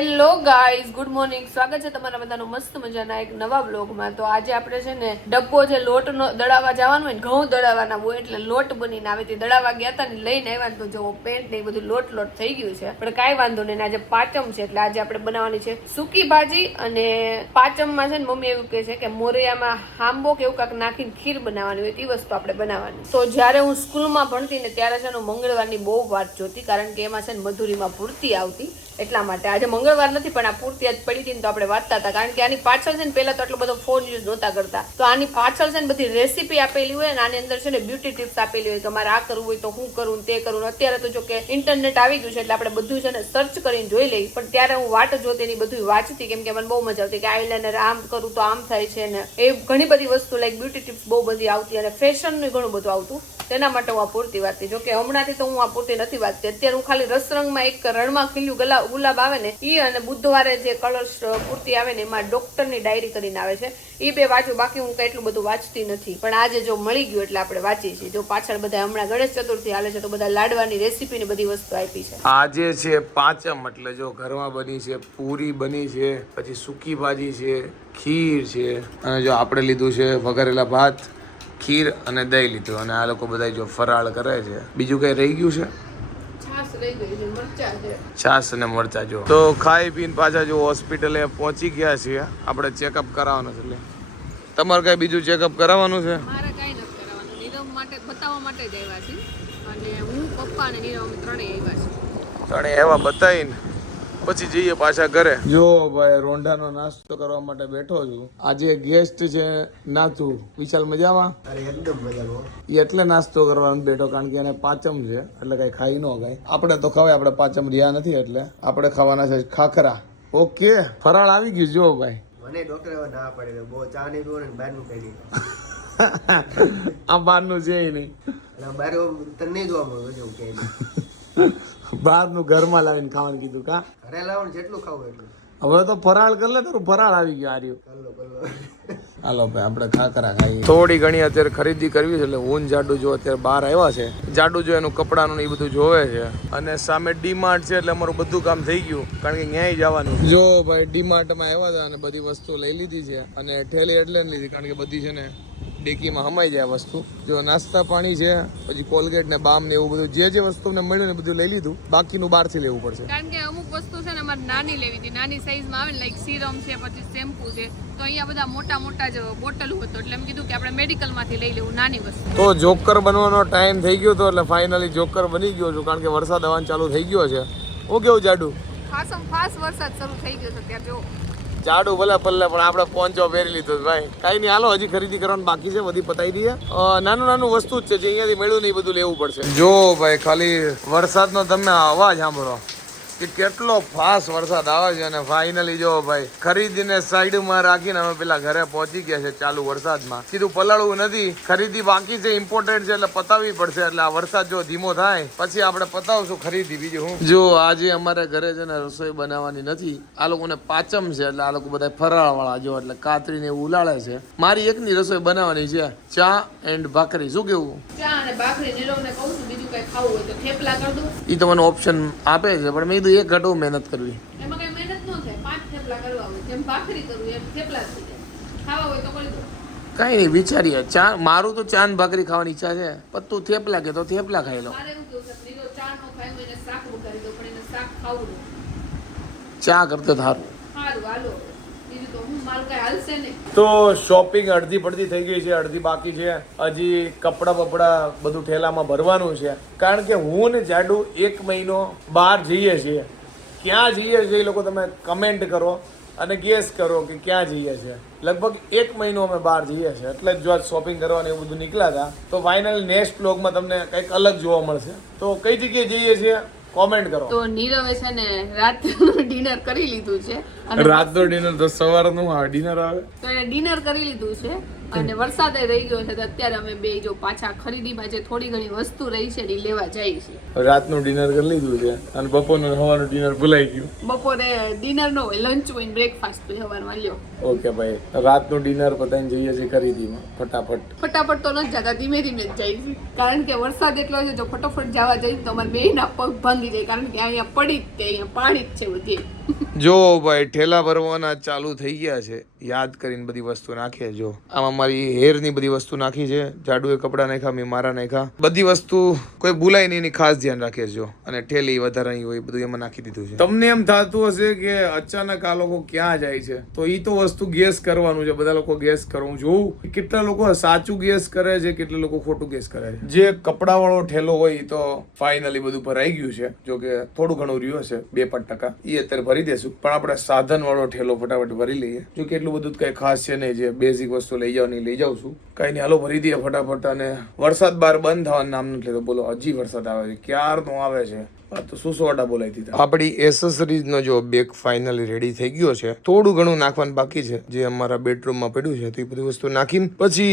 Hello guys, good morning. સ્વાગત છે તમારા બધાનું મસ્ત મજાના એક નવા બ્લોગમાં. તો આજે આપણે છે ને ડબ્બો જે લોટનો દળાવા જવાનું હોય ને, ઘઉં દળાવાના હોય એટલે લોટ બનીને આવે તે દળાવા ગયા હતા ને લઈને આવ્યા તો જો પેન્ટ ને એ બધું લોટ થઈ ગયું છે. પણ કાંઈ વાંધો નહીં, આજે પાંચમ છે એટલે આજે આપણે બનાવવાની છે સૂકી ભાજી. અને પાંચમમાં છે ને મમ્મી એવું કહે છે કે મોરિયામાં હાંબો કે એવું કાંક નાખીને ખીર બનાવવાની હોય એ વસ્તુ આપણે બનાવવાની. તો જ્યારે હું સ્કૂલમાં ભણતી ને ત્યારે છે ને મંગળવારની બહુ વાત જોતી, કારણ કે એમાં છે ને મધુરીમાં પૂર્તિ આવતી. એટલા માટે આજે મંગળવાર નથી પણ આ પૂર્તિ આજ પડી હતી ને તો આપણે વાંચતા હતા, કારણ કે આની પાછળ છે ને પહેલા તો આટલો બધો ફોન યુઝ નહોતા કરતા. તો આની પાછળ છે ને બધી રેસીપી આપેલી હોય ને આની અંદર છે ને બ્યુટી ટિપ્સ આપેલી હોય કે મારે આ કરવું હોય તો હું કરું તે કરું. અત્યારે તો જો કે ઇન્ટરનેટ આવી ગયું છે એટલે આપણે બધું છે ને સર્ચ કરીને જોઈ લઈએ. પણ ત્યારે હું વાટ જોતી એની બધું વાંચતી, કેમ કે મને બહુ મજા આવતી કે આઈલાઇનર આમ કરું તો આમ થાય છે ને એ ઘણી બધી વસ્તુ લાઈક બ્યુટી ટિપ્સ બહુ બધી આવતી અને ફેશનનું ઘણું બધું આવતું. તેના માટે હું આ પૂર્તિ વાંચતી. જો કે હમણાંથી તો હું આ પૂર્તિ નથી વાંચતી. અત્યારે હું ખાલી રસરંગમાં એક રણમાં ખીલ્યું ગુલાબ આવે ને ઈ અને બુધવારે જે કલર્સ પૂર્તિ આવે ને એમાં ડોક્ટરની ડાયરી કરીને આવે છે એ બે વાંચું. બાકી હું કઈ એટલું બધું વાંચતી નથી. પણ આજે જો મળી ગયું એટલે આપણે વાંચીએ છીએ. જો પાછળ બધા હમણાં ગણેશ ચતુર્થી હાલે છે તો બધા લાડવાની રેસીપી ને બધી વસ્તુ આપી છે. આજે છે પાંચમ એટલે જો ઘરમાં બની છે પૂરી બની છે, પછી સૂકી ભાજી છે, ખીર છે, અને જો આપણે લીધું છે વઘારેલા ભાત, ખીર અને દહીં લીધું. અને આ લોકો બધા જો ફરાળ કરે છે. બીજું કઈ રહી ગયું છે? છાસ અને મરચા. જો તો ખાઈ પીને પાછા જો હોસ્પિટલે પહોંચી ગયા છીએ. આપણે ચેકઅપ કરાવવાનું છે. એટલે તમારે કઈ બીજું ચેકઅપ કરાવવાનું છે? મારે કઈ નથી કરાવવાનું, નીરવ માટે બતાવવા માટે જ આવ્યા છીએ. અને હું પપ્પા અને નીરવ ત્રણેય આવ્યા છીએ. ત્રણેય એવા બતાવીને પછી જઈએ પાછા ઘરે. જો ભાઈ રોંઢાનો નાસ્તો કરવા માટે બેઠો છું. આજે ગેસ્ટ છે નાથુ. વિશાલ મજામાં? અરે એકદમ મજામાં. એટલે નાસ્તો કરવાનો બેઠો, કારણ કે એને પાંચમ છે એટલે કઈ ખાઈ ન ખાય. આપણે તો ખવાય, આપણે પાંચમ રહ્યા નથી એટલે આપણે ખાવાના છે ખાખરા. ઓકે, ફરાળ આવી ગયું. જો ભાઈ મને ડોક્ટર હવે ના પાડી બહુ ચા નહીં પીવું ને બહારનું કઈ નહીં. આ બહારનું છે નહીં એટલે બહાર તને નહીં જોવા મળે એવું કઈ નહીં. બહારનું ઘરમાં લાવીને ખાવાનું કીધું. કા ઘરે લાવો જેટલું ખાવું એટલું. હવે તો ફરાળ કરી લે. તારું ફરાળ આવી ગયું. આર્યું કલ્લો હાલો ભાઈ આપણે ખાખરા ખાઈએ. થોડી ઘણી અત્યારે ખરીદી કરવી છે એટલે હું જાડુ જો અત્યારે બહાર આવ્યા છે. જાડુ જો એનું કપડાનું એ બધું જોવે છે. અને સામે ડીમાર્ટ છે એટલે અમારું બધું કામ થઈ ગયું, કારણ કે ન્યાય જવાનું. જો ભાઈ ડીમાર્ટમાં આવ્યા હતા અને બધી વસ્તુ લઈ લીધી છે. અને ઠેલી એટલે લીધી કારણ કે બધી છે ને ડેકીમાં હમાઈ જાય વસ્તુ. જો નાસ્તા પાણી છે, પછી કોલગેટ ને બામ ને એવું બધું જે વસ્તુ ને મળ્યું ને બધું લઈ લીધું. બાકીનું બહારથી લેવું પડશે, કારણ કે અમુક વસ્તુ છે ને અમારે નાની લેવી હતી. નાની સાઈઝમાં આવે ને લાઈક સીરમ છે, પછી શેમ્પુ છે. તો અહીંયા બધા મોટા જ બોટલ હતો એટલે એમ કીધું કે આપણે મેડિકલમાંથી લઈ લેવું નાની વસ્તુ. તો જોકર બનવાનો ટાઈમ થઈ ગયો હતો એટલે ફાઇનલી જોકર બની ગયો છું, કારણ કે વરસાદ આવવાનું ચાલુ થઈ ગયો છે. હું કેવું જાડુ? ખાસ વરસાદ શરૂ થઈ ગયો છે ત્યાં. જો જાડુ ભલે પલ્લે પણ આપણે પોંચો પહેરી લીધો ભાઈ. કઈ નહીં, હાલો હજી ખરીદી કરવાનું બાકી છે, બધી પતાવી દઈએ. નાનું વસ્તુ જ છે જે અહીંયાથી મળ્યું ને એ બધું લેવું પડશે. જો ભાઈ ખાલી વરસાદનો તમે અવાજ સાંભળો કે કેટલો ફાસ્ટ વરસાદ આવે છે. અને ફાઇનલી જો ભાઈ ખરીદીને સાઈડમાં રાખીને અમે પેલા ઘરે પહોંચી ગયા છે ચાલુ વરસાદમાં. કીધું પલાળવું નથી, ખરીદી બાકી છે, ઇમ્પોર્ટન્ટ છે એટલે પતાવવી પડશે. એટલે આ વરસાદ જો ધીમો થાય પછી આપણે પતાવશું ખરીદી. બીજું હું જો આજે અમારે ઘરે છે ને રસોઈ બનાવવાની નથી. આ લોકોને પાંચમ છે એટલે આ લોકો બધા ફરાળ વાળા જો એટલે કાતરીને એવું ઉલાળે છે. મારી એકની રસોઈ બનાવવાની છે, ચા એન્ડ ભાખરી. શું કેવું? ચા અને ભાખરી. નીરવને કહું છું બીજું કઈ ખાવું હોય તો થેપલા કરી દઉં. એ તો મને ઓપ્શન આપે છે પણ મેં એક ઘટો મહેનત કરવી. એમાં કઈ મહેનત ન થાય. 5 થેપલા કરવા હોય, જેમ ભાખરી કરવું એમ થેપલા થઈ જાય. ખાવા હોય તો કરી દો. કઈ નહીં વિચારીએ. ચા મારું તો ચા ને ભાખરી ખાવાની ઈચ્છા છે, પણ તું થેપલા કે તો થેપલા ખાઈ લો. મારે એવું કેવું છે નીરવ ચા નો ખાય હોય એને શાક વઘારી દો, પણ એને શાક ખાવું નહીં. ચા કરતો સારું. હાલો બીજું તો હું મારું કઈ હાલશે નહીં. તો શોપિંગ અડધી પડતી થઈ ગઈ છે, અડધી બાકી છે. હજી કપડા બપડા બધું ઠેલામાં ભરવાનું છે, કારણ કે હું ને જાડુ 1 મહિનો બહાર જઈએ છીએ. ક્યાં જઈએ છીએ એ લોકો તમે કમેન્ટ કરો અને ગેસ કરો કે ક્યાં જઈએ છીએ. લગભગ 1 મહિનો અમે બહાર જઈએ છીએ, એટલે જ જો આજ શોપિંગ કરવાનું એવું બધું નીકળ્યા હતા. તો ફાઇનલી નેક્સ્ટ બ્લોગમાં તમને કંઈક અલગ જોવા મળશે. તો કઈ જગ્યાએ જઈએ છીએ કોમેન્ટ કરો. તો નીરવે છે ને રાતનું ડિનર કરી લીધું છે. રાતનું ડિનર તો સવારનું ડિનર આવે. તો એ ડિનર કરી લીધું છે અને વરસાદ રહી ગયો છે તો અત્યારે અમે બે જો પાછા ખરીદીમાં જે થોડી ઘણી વસ્તુ રહી છે એ લેવા જઈએ છીએ. રાતનું ડિનર કરી લીધું છે અને બપોરનું સવારનું ડિનર ભૂલાઈ ગયું. બપોરે ડિનર નો હોય, લંચ હોય, બ્રેકફાસ્ટ હોય સવારમાં. લ્યો ઓકે ભાઈ, રાતનું ડિનર પતાઈને જઈએ છીએ ખરીદીમાં ફટાફટ તો નથી જતા, ધીમે ધીમે જ જાય છે કારણ કે વરસાદ એટલો છે. જો ફટાફટ જવા જઈએ તો અમારે બેયના પગ ભાંગી જાય કારણ કે અહીંયા પડી જ તે અહીંયા પાણી જ છે બધી. જો ભાઈ ઠેલા ભરવાના ચાલુ થઈ ગયા છે, યાદ કરીને બધી વસ્તુ નાખીએ. જો આમાં મારી હેરની બધી વસ્તુ નાખી છે, જાડુએ કપડા નાખ્યા, મેં મારા નાખ્યા, બધી વસ્તુ કોઈ ભૂલાય નહીં એની ખાસ ધ્યાન રાખીએ. જો અને ઠેલી વધારાની હોય બધું એમાં નાખી દીધું છે. તમને એમ થતું હશે કે અચાનક આ લોકો ક્યાં જાય છે, તો એ તો વસ્તુ ગેસ કરવાનું છે. બધા લોકો ગેસ કરવું જોવું કેટલા લોકો સાચું ગેસ કરે છે, કેટલા લોકો ખોટું ગેસ કરે છે. જે કપડા વાળો ઠેલો હોય તો ફાઇનલી બધું ભરાઈ ગયું છે. જો કે થોડું ઘણું રહ્યું હશે 2-5%, એ અત્યારે ભરી દેશું. પણ આપણે સાધન વાળો ઠેલો ફટાફટ ભરી લઈએ. જો કે એટલું બધું કઈ ખાસ છે નહીં, જે બેઝિક વસ્તુ લઈ જાવ નહીં લઈ જાઉં છું. કઈ નહીં, હાલો ભરી દઈએ ફટાફટ. અને વરસાદ બહાર બંધ થવાનું નામ નથી લેતો. બોલો હજી વરસાદ આવે છે, ક્યારનો આવે છે. તો સુસવાટા બોલાવી દીધા. આપણી એસેસરીઝ નો જો બેગ ફાઇનલી રેડી થઈ ગયો છે. થોડું ઘણું નાખવાનું બાકી છે, જે અમારા બેડરૂમમાં પડ્યું છે. તો એ બધી વસ્તુ નાખીને પછી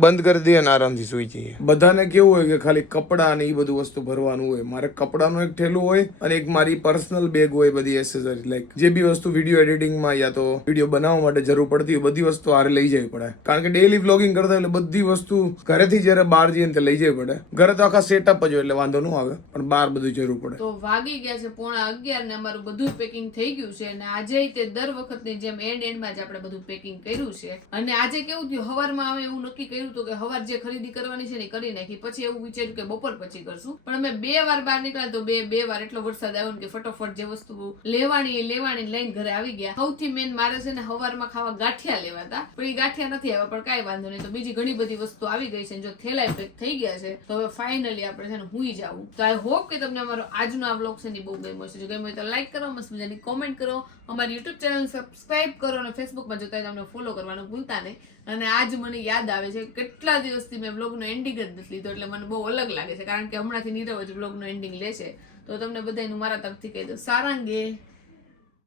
બંધ કરી દઈએ અને આરામથી સુઈ જઈએ. બધાને કેવું હોય કે ખાલી કપડા અને એ બધું વસ્તુ ભરવાનું હોય. મારે કપડાનું એક ઠેલું હોય અને એક મારી પર્સનલ બેગ હોય. બધી એસેસરી લાઈક જે બી વસ્તુ વિડીયો એડિટિંગમાં યા તો વિડીયો બનાવવા માટે જરૂર પડતી હોય બધી વસ્તુ આરે લઈ જવી પડે. કારણ કે ડેઈલી વ્લોગિંગ કરતા એટલે બધી વસ્તુ ઘરેથી જયારે બહાર જઈએ ને લઈ જવી પડે. ઘરે તો આખા સેટઅપ જ હોય એટલે વાંધો ન આવે, પણ બહાર બધું જરૂર પડે. તો વાગી ગયા છે 11:15 ને અમારું બધું પેકિંગ થઈ ગયું છે. અને આજે તે દર વખતની જેમ એન્ડમાં જ આપણે બધું પેકિંગ કર્યું છે. અને આજે કેવું થયું, સવારમાં અમે એવું નક્કી કર્યું હતું કે સવાર જે ખરીદી કરવાની છે ને કરી નાખી. પછી એવું વિચાર્યું કે બપોર પછી કરશું, પણ અમે 2 વાર બહાર નીકળ્યા તો બે વાર એટલો વરસાદ આવ્યો ને કે ફટાફટ જે વસ્તુ લેવાની લઈને ઘરે આવી ગયા. સૌથી મેન મારે છે ને સવારમાં ખાવા ગાંઠિયા લેવા હતા, પણ એ ગાંઠિયા નથી આવ્યા. પણ કાંઈ વાંધો નહીં, તો બીજી ઘણી બધી વસ્તુ આવી ગઈ છે. જો થેલાય પેક થઈ ગયા છે તો હવે ફાઇનલી આપણે છે ને હુઈ જાવું. તો આઈ હોપ કે તમને અમારો આજનો આ વ્લોગ છે ને બહુ ગમ્યો છે. જો ગમ્યો તો લાઈક કરો, મસ્ત મજાની કોમેન્ટ કરો, અમારી યુટ્યુબ ચેનલ સબસ્ક્રાઇબ કરો અને ફેસબુકમાં જોતા તમને ફોલો કરવાનું ભૂલતા નહીં. અને આજ મને યાદ આવે છે કેટલા દિવસથી મેં વ્લોગનો એન્ડિંગ જ નથી લીધો, એટલે મને બહુ અલગ લાગે છે કારણ કે હમણાંથી નીરવ જ વ્લોગનો એન્ડિંગ લે છે. તો તમને બધાનું મારા તરફથી કહી દો સારાંગે.